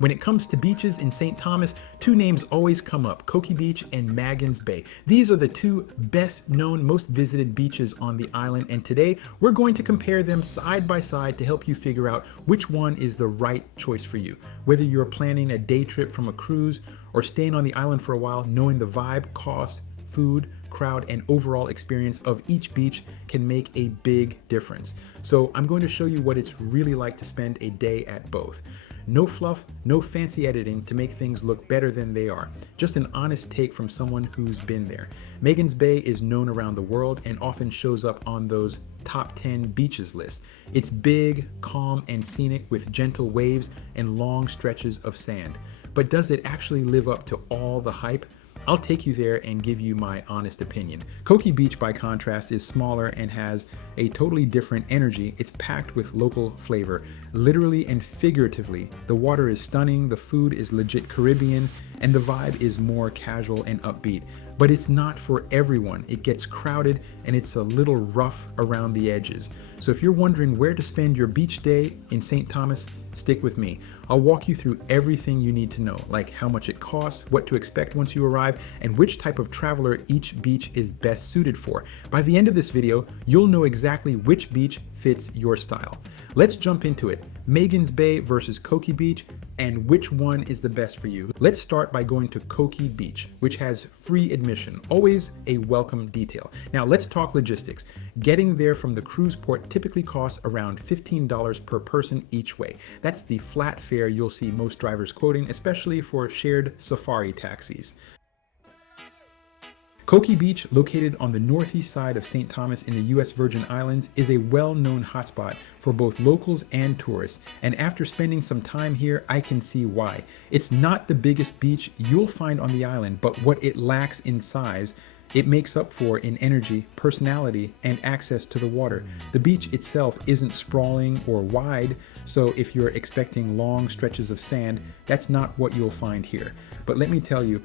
When it comes to beaches in St. Thomas, two names always come up, Coki Beach and Magens Bay. These are the two best known, most visited beaches on the island, and today we're going to compare them side by side to help you figure out which one is the right choice for you. Whether you're planning a day trip from a cruise or staying on the island for a while, knowing the vibe, cost, food, crowd, and overall experience of each beach can make a big difference. So I'm going to show you what it's really like to spend a day at both. No fluff, no fancy editing to make things look better than they are. Just an honest take from someone who's been there. Magens Bay is known around the world and often shows up on those top 10 beaches lists. It's big, calm, and scenic with gentle waves and long stretches of sand. But does it actually live up to all the hype? I'll take you there and give you my honest opinion. Coki Beach, by contrast, is smaller and has a totally different energy. It's packed with local flavor, literally and figuratively. The water is stunning, the food is legit Caribbean, and the vibe is more casual and upbeat. But it's not for everyone. It gets crowded and it's a little rough around the edges. So if you're wondering where to spend your beach day in St. Thomas, stick with me. I'll walk you through everything you need to know, like how much it costs, what to expect once you arrive, and which type of traveler each beach is best suited for. By the end of this video, you'll know exactly which beach fits your style. Let's jump into it. Magens Bay versus Coki Beach, and which one is the best for you. Let's start by going to Coki Beach, which has free admission, always a welcome detail. Now let's talk logistics. Getting there from the cruise port typically costs around $15 per person each way. That's the flat fare you'll see most drivers quoting, especially for shared safari taxis. Coki Beach, located on the northeast side of St. Thomas in the U.S. Virgin Islands, is a well-known hotspot for both locals and tourists, and after spending some time here, I can see why. It's not the biggest beach you'll find on the island, but what it lacks in size, it makes up for in energy, personality, and access to the water. The beach itself isn't sprawling or wide, so if you're expecting long stretches of sand, that's not what you'll find here. But let me tell you,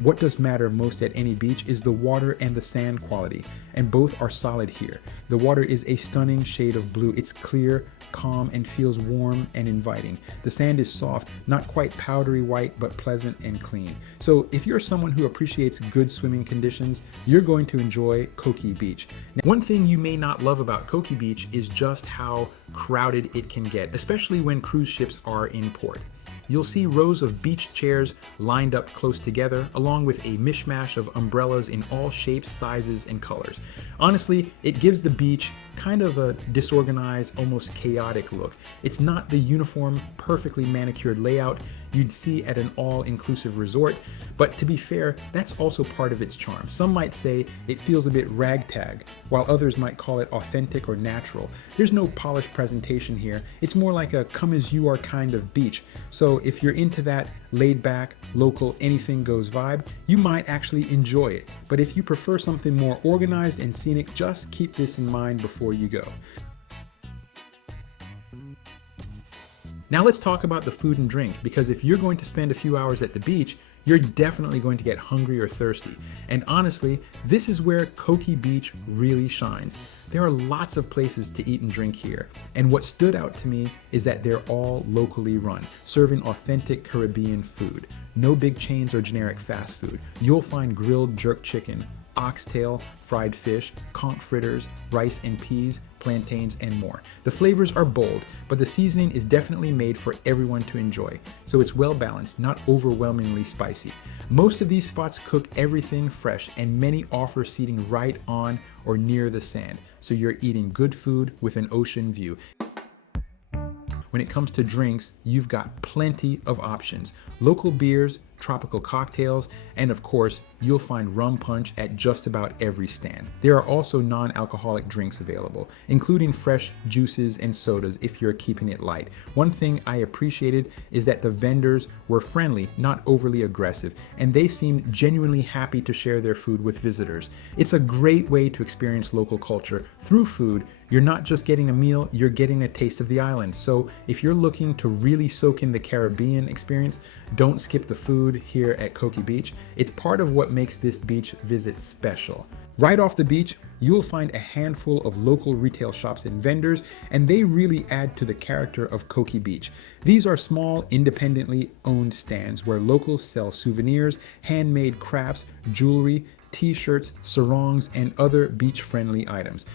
what does matter most at any beach is the water and the sand quality, and both are solid here. The water is a stunning shade of blue. It's clear, calm, and feels warm and inviting. The sand is soft, not quite powdery white, but pleasant and clean. So if you're someone who appreciates good swimming conditions, you're going to enjoy Coki Beach. Now, one thing you may not love about Coki Beach is just how crowded it can get, especially when cruise ships are in port. You'll see rows of beach chairs lined up close together, along with a mishmash of umbrellas in all shapes, sizes, and colors. Honestly, it gives the beach kind of a disorganized, almost chaotic look. It's not the uniform, perfectly manicured layout you'd see at an all-inclusive resort, but to be fair, that's also part of its charm. Some might say it feels a bit ragtag, while others might call it authentic or natural. There's no polished presentation here. It's more like a come-as-you-are kind of beach. So if you're into that laid-back, local, anything-goes vibe, you might actually enjoy it. But if you prefer something more organized and scenic, just keep this in mind before you go. Now let's talk about the food and drink, because if you're going to spend a few hours at the beach, you're definitely going to get hungry or thirsty. And honestly, this is where Coki Beach really shines. There are lots of places to eat and drink here, and what stood out to me is that they're all locally run, serving authentic Caribbean food. No big chains or generic fast food. You'll find grilled jerk chicken, oxtail, fried fish, conch fritters, rice and peas, plantains, and more. The flavors are bold, but the seasoning is definitely made for everyone to enjoy, so it's well balanced, not overwhelmingly spicy. Most of these spots cook everything fresh, and many offer seating right on or near the sand, so you're eating good food with an ocean view. When it comes to drinks, you've got plenty of options. Local beers, tropical cocktails, and of course, you'll find rum punch at just about every stand. There are also non-alcoholic drinks available, including fresh juices and sodas if you're keeping it light. One thing I appreciated is that the vendors were friendly, not overly aggressive, and they seemed genuinely happy to share their food with visitors. It's a great way to experience local culture through food. You're not just getting a meal, you're getting a taste of the island. So if you're looking to really soak in the Caribbean experience, don't skip the food. food here at Coki Beach. It's part of what makes this beach visit special. Right off the beach, you'll find a handful of local retail shops and vendors, and they really add to the character of Coki Beach. These are small, independently owned stands where locals sell souvenirs, handmade crafts, jewelry, t-shirts, sarongs, and other beach-friendly items.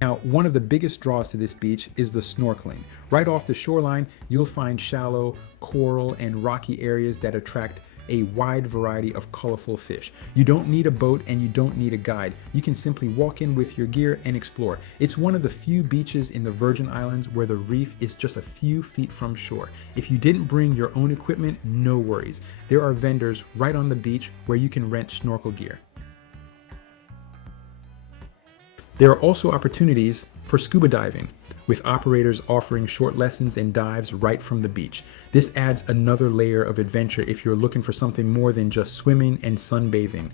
Now, one of the biggest draws to this beach is the snorkeling. Right off the shoreline, you'll find shallow, coral, and rocky areas that attract a wide variety of colorful fish. You don't need a boat and you don't need a guide. You can simply walk in with your gear and explore. It's one of the few beaches in the Virgin Islands where the reef is just a few feet from shore. If you didn't bring your own equipment, no worries. There are vendors right on the beach where you can rent snorkel gear. There are also opportunities for scuba diving, with operators offering short lessons and dives right from the beach. This adds another layer of adventure if you're looking for something more than just swimming and sunbathing.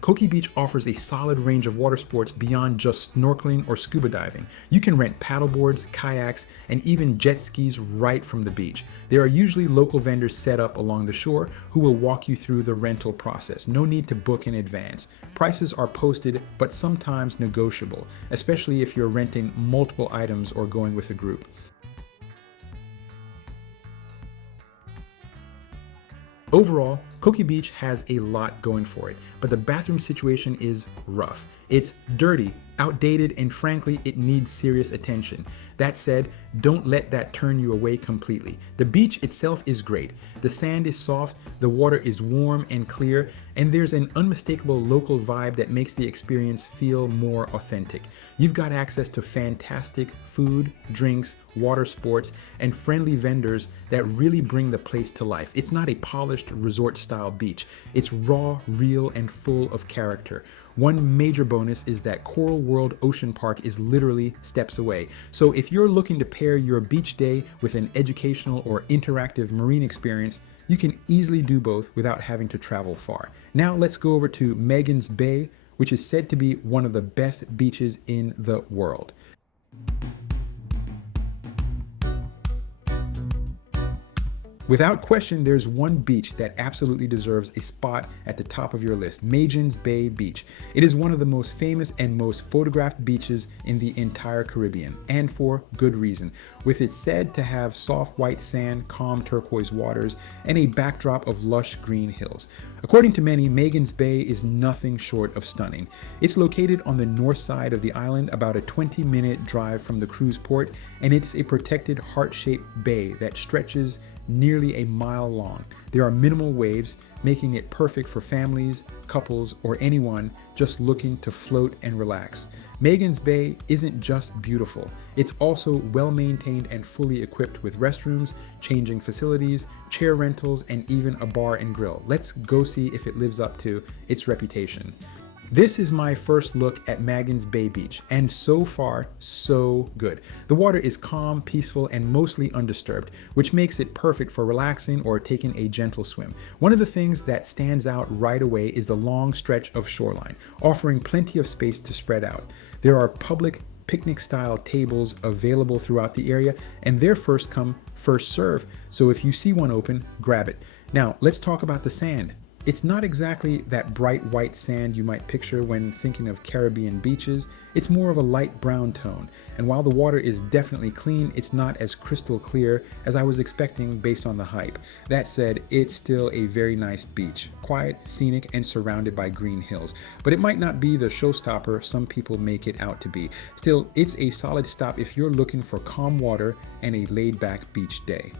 Coki Beach offers a solid range of water sports beyond just snorkeling or scuba diving. You can rent paddleboards, kayaks, and even jet skis right from the beach. There are usually local vendors set up along the shore who will walk you through the rental process. No need to book in advance. Prices are posted, but sometimes negotiable, especially if you're renting multiple items or going with a group. Overall, Coki Beach has a lot going for it, but the bathroom situation is rough. It's dirty, outdated, and frankly, it needs serious attention. That said, don't let that turn you away completely. The beach itself is great. The sand is soft, the water is warm and clear, and there's an unmistakable local vibe that makes the experience feel more authentic. You've got access to fantastic food, drinks, water sports, and friendly vendors that really bring the place to life. It's not a polished resort-style beach. It's raw, real, and full of character. One major bonus is that Coral World Ocean Park is literally steps away. So if you're looking to pair your beach day with an educational or interactive marine experience, you can easily do both without having to travel far. Now let's go over to Magens Bay, which is said to be one of the best beaches in the world. Without question, there's one beach that absolutely deserves a spot at the top of your list, Magens Bay Beach. It is one of the most famous and most photographed beaches in the entire Caribbean, and for good reason, with it said to have soft white sand, calm turquoise waters, and a backdrop of lush green hills. According to many, Magens Bay is nothing short of stunning. It's located on the north side of the island, about a 20-minute drive from the cruise port, and it's a protected heart-shaped bay that stretches nearly a mile long. There are minimal waves, making it perfect for families, couples, or anyone just looking to float and relax. Magens Bay isn't just beautiful, it's also well maintained and fully equipped with restrooms, changing facilities, chair rentals, and even a bar and grill. Let's go see if it lives up to its reputation. This is my first look at Magens Bay Beach, and so far, so good. The water is calm, peaceful, and mostly undisturbed, which makes it perfect for relaxing or taking a gentle swim. One of the things that stands out right away is the long stretch of shoreline, offering plenty of space to spread out. There are public picnic-style tables available throughout the area, and they're first come, first serve, so if you see one open, grab it. Now, let's talk about the sand. It's not exactly that bright white sand you might picture when thinking of Caribbean beaches. It's more of a light brown tone, and while the water is definitely clean, it's not as crystal clear as I was expecting based on the hype. That said, it's still a very nice beach, quiet, scenic, and surrounded by green hills, but it might not be the showstopper some people make it out to be. Still, it's a solid stop if you're looking for calm water and a laid-back beach day.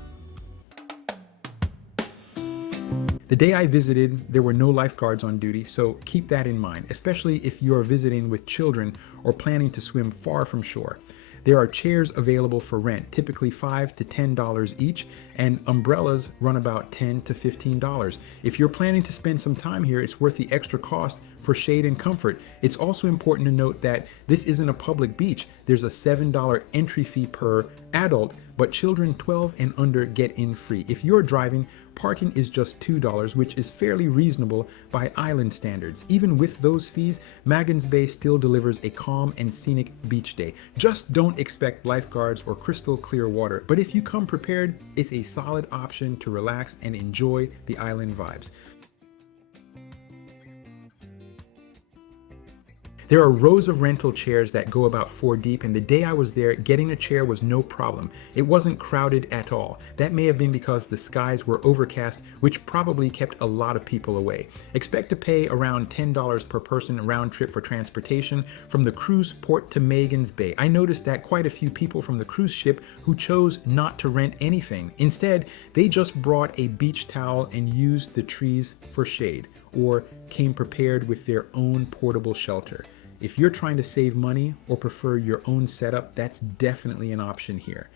The day I visited, there were no lifeguards on duty, so keep that in mind, especially if you are visiting with children or planning to swim far from shore. There are chairs available for rent, typically $5 to $10 each, and umbrellas run about $10 to $15. If you're planning to spend some time here, it's worth the extra cost for shade and comfort. It's also important to note that this isn't a public beach. There's a $7 entry fee per adult, but children 12 and under get in free. If you're driving, parking is just $2, which is fairly reasonable by island standards. Even with those fees, Magens Bay still delivers a calm and scenic beach day. Just don't expect lifeguards or crystal clear water, but if you come prepared, it's a solid option to relax and enjoy the island vibes. There are rows of rental chairs that go about 4 deep, and the day I was there, getting a chair was no problem. It wasn't crowded at all. That may have been because the skies were overcast, which probably kept a lot of people away. Expect to pay around $10 per person round trip for transportation from the cruise port to Magens Bay. I noticed that quite a few people from the cruise ship who chose not to rent anything. Instead, they just brought a beach towel and used the trees for shade, or came prepared with their own portable shelter. If you're trying to save money or prefer your own setup, that's definitely an option here.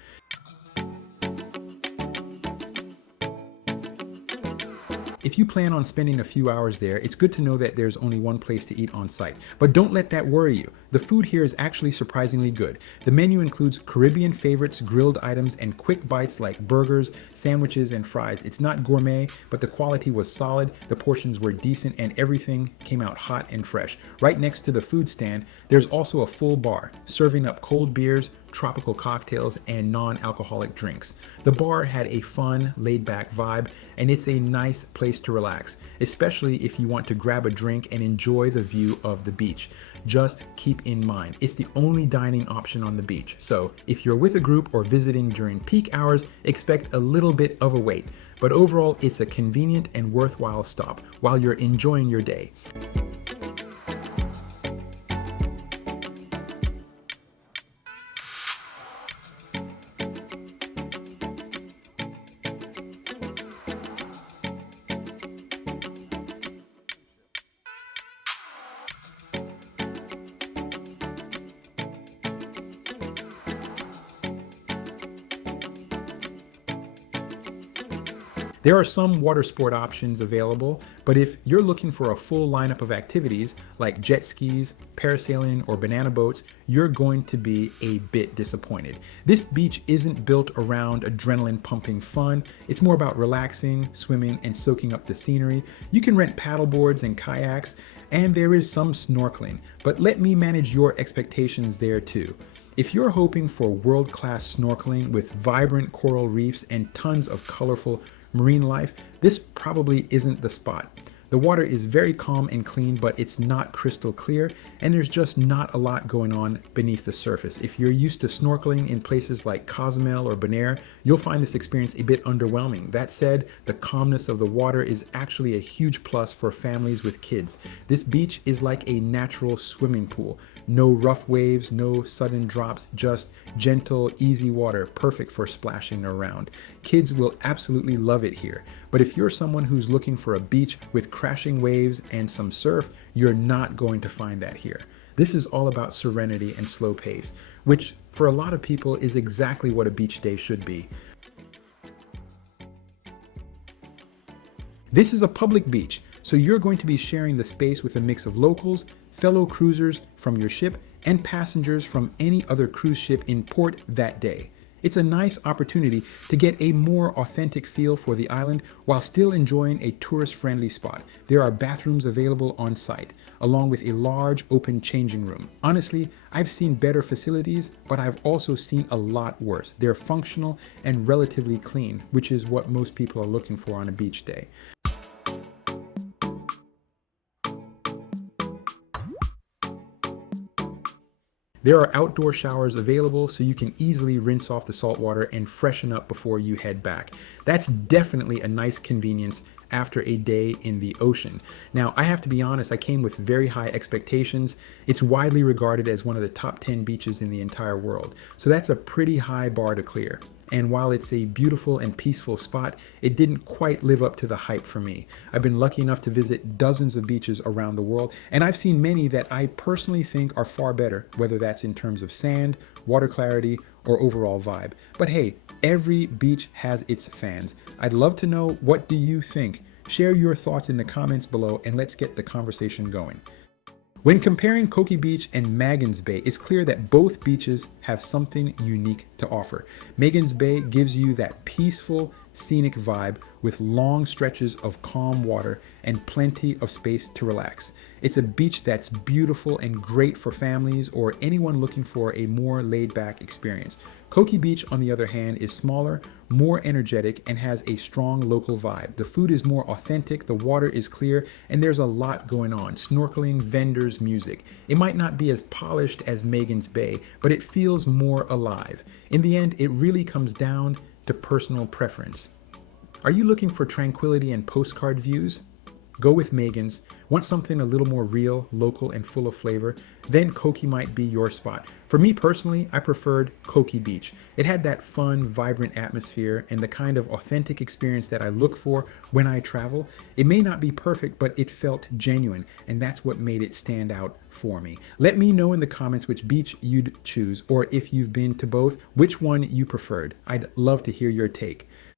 If you plan on spending a few hours there, it's good to know that there's only one place to eat on site. But don't let that worry you. The food here is actually surprisingly good. The menu includes Caribbean favorites, grilled items, and quick bites like burgers, sandwiches, and fries. It's not gourmet, but the quality was solid, the portions were decent, and everything came out hot and fresh. Right next to the food stand, there's also a full bar, serving up cold beers, tropical cocktails, and non-alcoholic drinks. The bar had a fun, laid-back vibe, and it's a nice place to relax, especially if you want to grab a drink and enjoy the view of the beach. Just keep in mind, it's the only dining option on the beach, so if you're with a group or visiting during peak hours, expect a little bit of a wait. But overall, it's a convenient and worthwhile stop while you're enjoying your day. There are some water sport options available, but if you're looking for a full lineup of activities like jet skis, parasailing, or banana boats, you're going to be a bit disappointed. This beach isn't built around adrenaline pumping fun. It's more about relaxing, swimming, and soaking up the scenery. You can rent paddle boards and kayaks, and there is some snorkeling, but let me manage your expectations there too. If you're hoping for world-class snorkeling with vibrant coral reefs and tons of colorful marine life, this probably isn't the spot. The water is very calm and clean, but it's not crystal clear, and there's just not a lot going on beneath the surface. If you're used to snorkeling in places like Cozumel or Bonaire, you'll find this experience a bit underwhelming. That said, the calmness of the water is actually a huge plus for families with kids. This beach is like a natural swimming pool. No rough waves, no sudden drops, just gentle, easy water, perfect for splashing around. Kids will absolutely love it here. But if you're someone who's looking for a beach with crashing waves and some surf, you're not going to find that here. This is all about serenity and slow pace, which for a lot of people is exactly what a beach day should be. This is a public beach, so you're going to be sharing the space with a mix of locals, fellow cruisers from your ship, and passengers from any other cruise ship in port that day. It's a nice opportunity to get a more authentic feel for the island while still enjoying a tourist-friendly spot. There are bathrooms available on site, along with a large open changing room. Honestly, I've seen better facilities, but I've also seen a lot worse. They're functional and relatively clean, which is what most people are looking for on a beach day. There are outdoor showers available, so you can easily rinse off the salt water and freshen up before you head back. That's definitely a nice convenience after a day in the ocean. Now, I have to be honest, I came with very high expectations. It's widely regarded as one of the top 10 beaches in the entire world, so that's a pretty high bar to clear. And while it's a beautiful and peaceful spot, it didn't quite live up to the hype for me. I've been lucky enough to visit dozens of beaches around the world, and I've seen many that I personally think are far better, whether that's in terms of sand, water clarity, or overall vibe. But hey, every beach has its fans. I'd love to know, what do you think? Share your thoughts in the comments below, and let's get the conversation going. When comparing Coki Beach and Magens Bay, it's clear that both beaches have something unique to offer. Magens Bay gives you that peaceful, scenic vibe with long stretches of calm water and plenty of space to relax. It's a beach that's beautiful and great for families or anyone looking for a more laid-back experience. Coki Beach, on the other hand, is smaller, more energetic, and has a strong local vibe. The food is more authentic, the water is clear, and there's a lot going on. Snorkeling, vendors, music. It might not be as polished as Magens Bay, but it feels more alive. In the end, it really comes down to personal preference. Are you looking for tranquility and postcard views? Go with Magens. Want something a little more real, local, and full of flavor? Then Coki might be your spot. For me personally, I preferred Coki Beach. It had that fun, vibrant atmosphere and the kind of authentic experience that I look for when I travel. It may not be perfect, but it felt genuine, and that's what made it stand out for me. Let me know in the comments which beach you'd choose, or if you've been to both, which one you preferred. I'd love to hear your take.